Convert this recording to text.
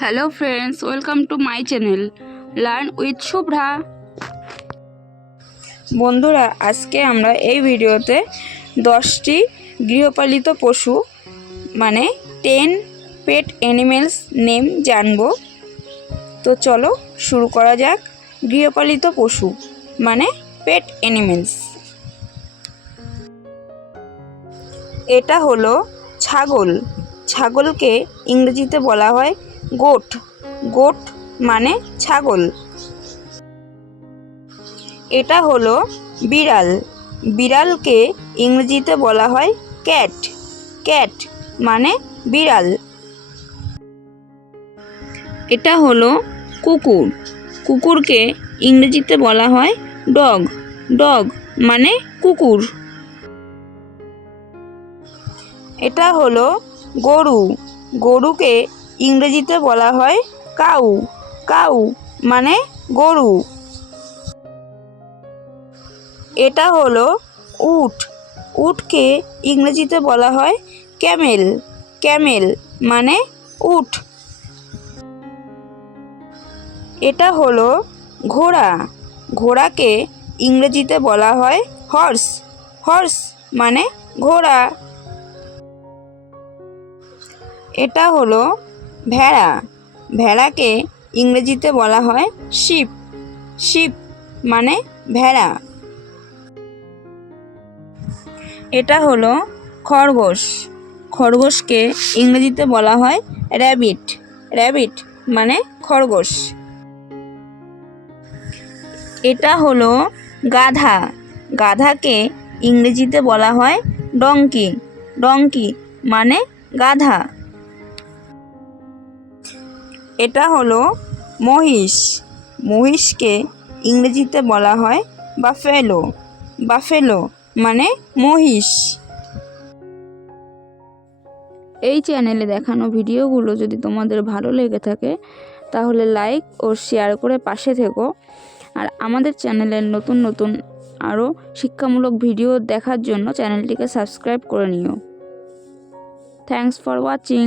Hello friends, welcome to my channel learn with Shubhra. বন্ধুরা, আজকে আমরা এই ভিডিওতে 10টি গৃহপালিত পশু মানে 10 পেট অ্যানিমেলস নেম জানব। তো চলো শুরু করা যাক। গৃহপালিত পশু মানে পেট অ্যানিমেলস। এটা হলো ছাগল। ছাগলকে ইংরেজিতে বলা হয় গোট। গোট মানে ছাগল। এটা হলো বিড়াল। বিড়ালকে ইংরেজিতে বলা হয় ক্যাট। ক্যাট মানে বিড়াল। এটা হলো কুকুর। কুকুরকে ইংরেজিতে বলা হয় ডগ। ডগ মানে কুকুর। এটা হলো গরু। গরুকে ইংরেজিতে বলা হয় কাউ। কাউ মানে গরু। এটা হলো উট। উটকে ইংরেজিতে বলা হয় ক্যামেল। ক্যামেল মানে উট। এটা হলো ঘোড়া। ঘোড়াকে ইংরেজিতে বলা হয় হর্স। হর্স মানে ঘোড়া। এটা হলো ভেড়া। ভেড়াকে ইংরেজিতে বলা হয় শিপ। শিপ মানে ভেড়া। এটা হলো খরগোশ। খরগোশকে ইংরেজিতে বলা হয় র্যাবিট। র্যাবিট মানে খরগোশ। এটা হলো গাধা। গাধাকে ইংরেজিতে বলা হয় ডঙ্কি। ডঙ্কি মানে গাধা। এটা হলো মহিষ। মহিষকে ইংরেজিতে বলা হয় বাফেলো। বাফেলো মানে মহিষ। এই চ্যানেলে দেখানো ভিডিওগুলো যদি তোমাদের ভালো লেগে থাকে তাহলে লাইক ও শেয়ার করে পাশে থেকো। আর আমাদের চ্যানেলের নতুন নতুন আরও শিক্ষামূলক ভিডিও দেখার জন্য চ্যানেলটিকে সাবস্ক্রাইব করে নিও। Thanks for watching.